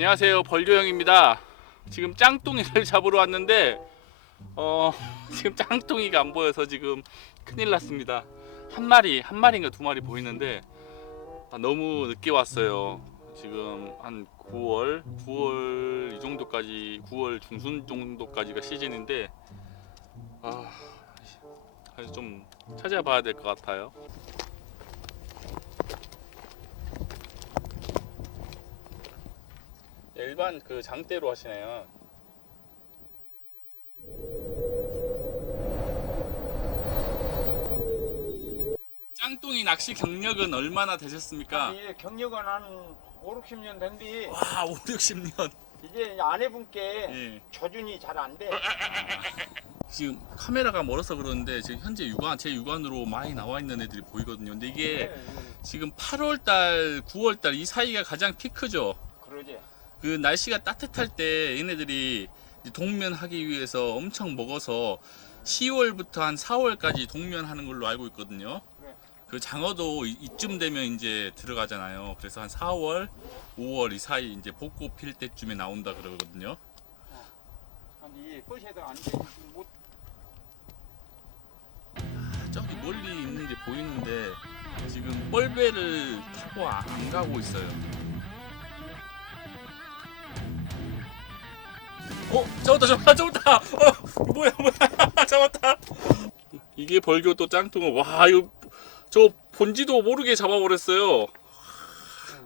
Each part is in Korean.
안녕하세요. 벌교형입니다. 지금 짱뚱이를 잡으러 왔는데 어 지금 짱뚱이가 안 보여서 지금 큰일 났습니다. 한 마리 한 마리인가 두 마리 보이는데 아, 너무 늦게 왔어요. 지금 한 9월 9월 이 정도까지 9월 중순 정도까지가 시즌인데 아 좀 찾아봐야 될 것 같아요 일반 그 장대로 하시네요. 짱뚱이 낚시 경력은 얼마나 되셨습니까? 이 경력은 한 5, 60년 된뒤 와, 5, 60년. 이제 아내분께 예. 조준이 잘 안 돼. 지금 카메라가 멀어서 그러는데 지금 현재 육안 제 육안으로 많이 나와 있는 애들이 보이거든요. 근데 이게 지금 8월 달, 9월 달 이 사이가 가장 피크죠. 그 날씨가 따뜻할 때 얘네들이 동면하기 위해서 엄청 먹어서 10월부터 한 4월까지 동면하는 걸로 알고 있거든요. 그래. 그 장어도 이- 이쯤 되면 이제 들어가잖아요. 그래서 한 4월, 5월 이 사이 이제 벚꽃 필 때쯤에 나온다 그러거든요. 아니 꽃에도 안못 저기 멀리 있는 게 보이는데 지금 뻘배를 타고 아- 안 가고 있어요. 어, 잡았다, 잡았다, 잡았다. 어, 뭐야, 뭐야, 잡았다. 이게 벌교 또 짱뚱어. 와, 이거 저 본지도 모르게 잡아버렸어요.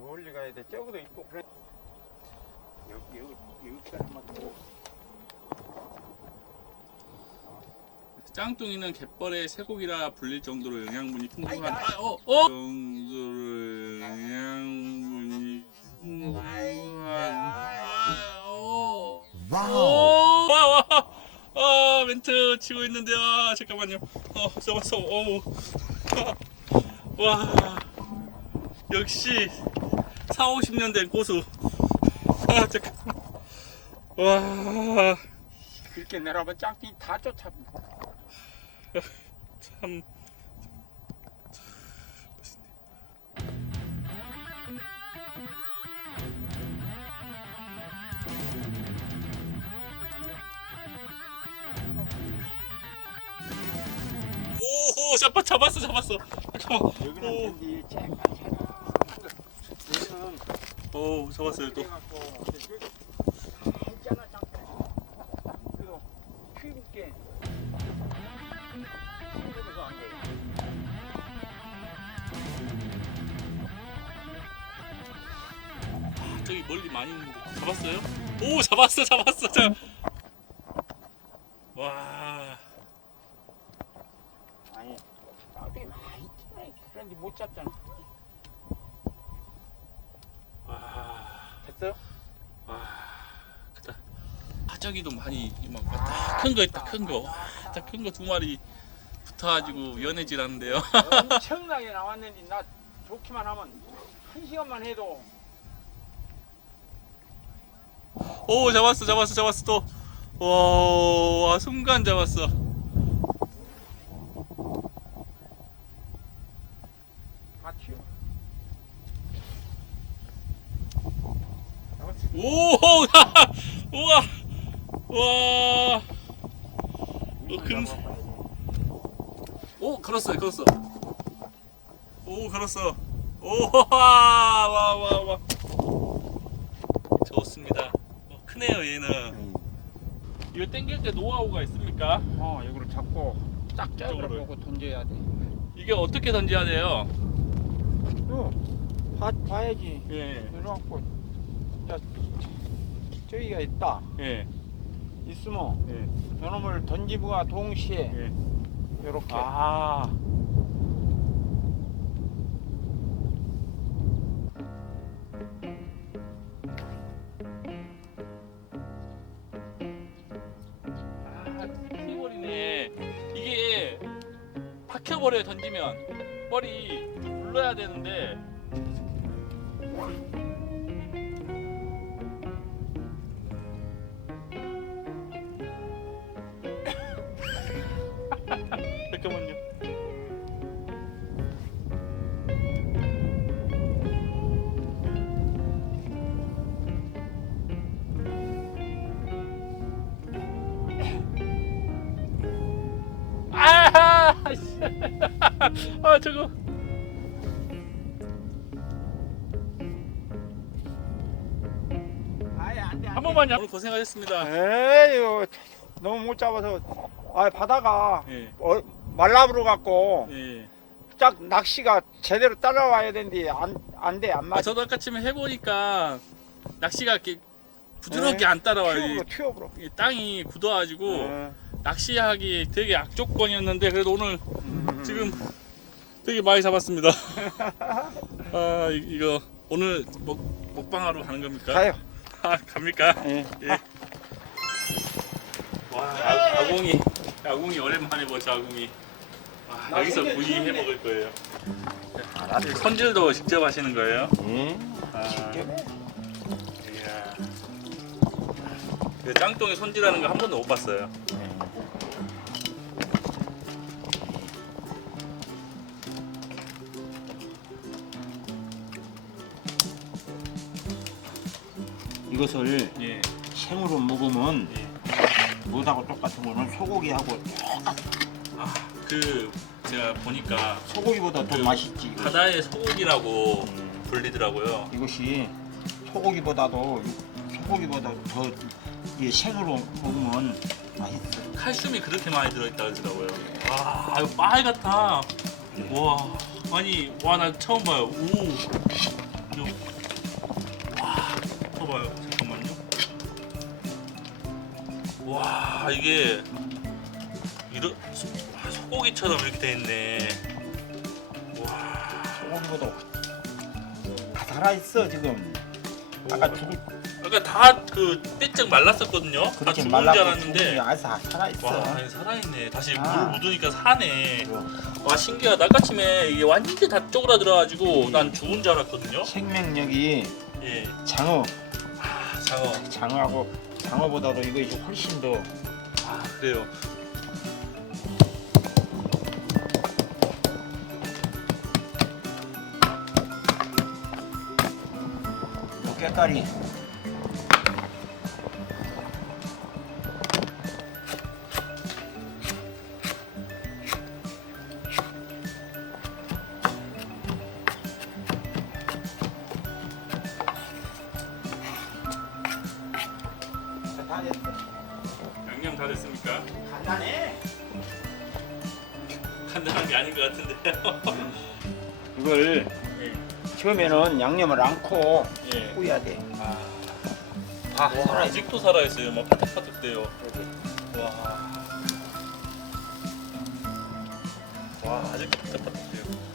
멀리 가야 돼. 저기도 있고 그래. 여기 여기 여기 한번 더. 짱뚱이는 갯벌의 쇠고기라 불릴 정도로 영양분이 풍부한 아, 어, 어? 멘트 치고 있는데, 아, 잠깐만요. 어, 잡았어. 오. 와. 역시 4, 50년 된 고수. 아, 잠깐. 와. 그렇게 내려면 짝이 다 쫓아. 참. 잡았 잡았어 잡았어 잠깐만 오. 오 잡았어요 또. 아, 저기 멀리 많이 있는데 잡았어요? 오 잡았어 잡았어 자. 와 아니 짝대 많이 있잖아. 그런데 못 잡잖아. 와. 됐어요? 크다. 아 저기도 많이 막큰 거 있다 큰 거. 큰거 두 마리 붙어가지고 연해질하는데요. 엄청나게 나왔는데 나 좋기만 하면 한 시간만 해도 오 잡았어 잡았어 잡았어 또. 와, 와 순간 잡았어. 다 튀어. 오, 우와, 와. 어, 금. 오 걸었어요 걸었어. 오 걸었어. 오, 와, 와, 와, 와. 좋습니다. 어, 크네요 얘는. 이거 당길 때 노하우가 있습니까? 어, 이거를 잡고 딱? 보고 던져야 돼. 이게 어떻게 던져야 돼요? 또 봐, 봐야지. 예, 야 저기가 있다. 예, 있으면 예, 요놈을 던지부가 동시에 예. 이렇게 아. 아, 튀버리네. 이게 박혀버려 던지면 머리 눌러야 되는데. 아 저거 한 번만요. 오늘 고생하셨습니다. 에휴 너무 못 잡아서 아 바다가 예. 어, 말라버려 갖고 예. 딱 낚시가 제대로 따라와야 되는데 안안돼안 아, 맞아 저도 아까 아침에 해보니까 낚시가 이렇게 부드럽게 네. 안 따라와요. 튀어버려 이, 튀어버려 이 땅이 굳어가지고 예. 낚시하기 되게 악조건이었는데 그래도 오늘 음. 지금 되게 많이 잡았습니다. 아 이- 이거 오늘 먹 먹방하러 가는 겁니까? 가요 아 갑니까? 예. 예. 와 아, 아궁이 아궁이 오랜만에 보죠 아궁이. 와, 여기서 구이 해 먹을 거예요. 손질도 직접 하시는 거예요? 예. 아. 이야. 그 짱똥이 손질하는 거 한 번도 못 봤어요. 이것을 예. 생으로 먹으면 예. 뭐하고 똑같은 거는 소고기하고 그 제가 보니까 소고기보다 더 그 맛있지 이것이. 바다의 소고기라고 음. 불리더라고요. 이것이 소고기보다도 소고기보다도 더 이게 생으로 먹으면 맛있어. 칼슘이 그렇게 많이 들어있다 그러더라고요. 와, 아유 빨갛다. 와, 아니, 와 나 처음 봐요. 오, 이거, 와, 봐봐요. 와, 이게 이런 소- 아, 소고기처럼 이렇게 돼 있네. 와, 소고기보다 다 살아있어 지금. 아까 죽을 아까 다그 떼쩍 말랐었거든요. 다 그렇게 죽은 줄 말라고 알았는데. 아직 다 살아있어. 와, 아니, 살아있네. 다시 아. 물 묻으니까 사네. 와 신기하다. 아까침에 이게 완전히 다 쪼그라들어가지고 음. 난 죽은 줄 알았거든요. 생명력이 예. 장어, 아 장어. 장어하고 장어보다도 이것이 훨씬 더 아 그래요. 깨깔이. 다 됐어. 양념 다 됐습니까? 간단해. 간단한 게 아닌 것 같은데요. 이걸 예. 처음에는 양념을 않고 예. 뿌야 돼. 아, 다 와, 살아 있어. 아직도 살아있어요. 막 파닥파닥대요. 와. 와 아직도 파닥파닥대요.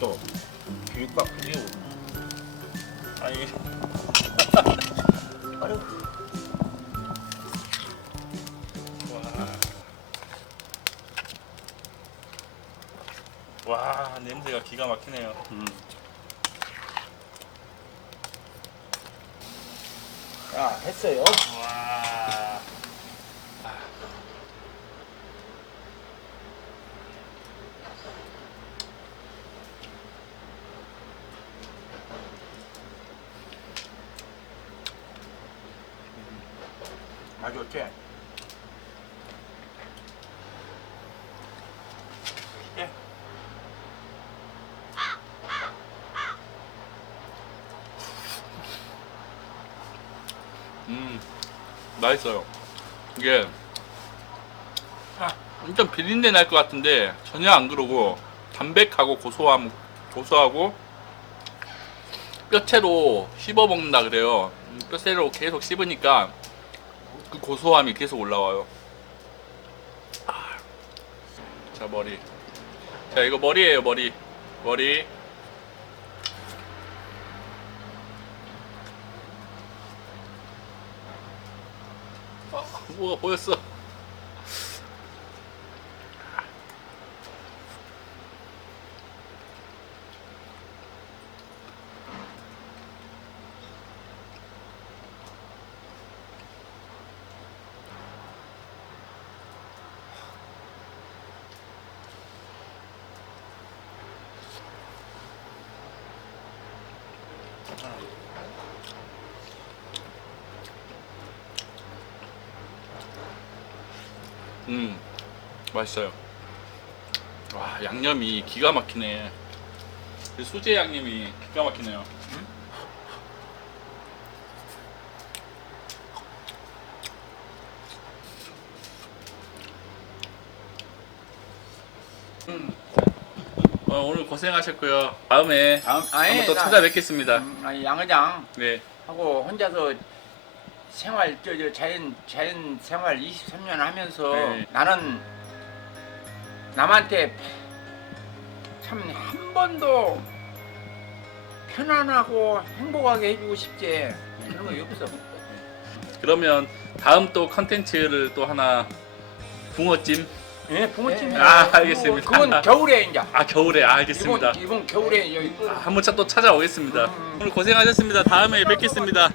또 교육받고요. 아니. 와. 와 냄새가 기가 막히네요. 음. 자, 했어요. 와. 맛 좋지? 음, 맛있어요. 이게 아, 일단 비린내 날 것 같은데 전혀 안 그러고 담백하고 고소함 고소하고 뼈채로 씹어 먹는다 그래요. 음, 뼈채로 계속 씹으니까 그 고소함이 계속 올라와요. 아. 자 머리. 자 이거 머리예요 머리. 머리. 아, 뭐가 보였어? 음 맛있어요. 와 양념이 기가 막히네. 이 수제 양념이 기가 막히네요. 음. 어, 오늘 고생하셨고요. 다음에 다음 한번 또 찾아뵙겠습니다. 음, 아니 양의장 네. 하고 혼자서 생활 저, 저 자연 자연 생활 23년 하면서 네. 나는 남한테 참 한 번도 편안하고 행복하게 해주고 싶지 그런 거 없어. 그러면 다음 또 컨텐츠를 또 하나 붕어찜. 예, 붕어찜. 아, 알겠습니다. 그건 겨울에 이제. 아 겨울에 아, 알겠습니다. 이번 이번 겨울에 여기 아, 한번 차- 또 찾아오겠습니다. 음. 오늘 고생하셨습니다. 다음에 뵙겠습니다.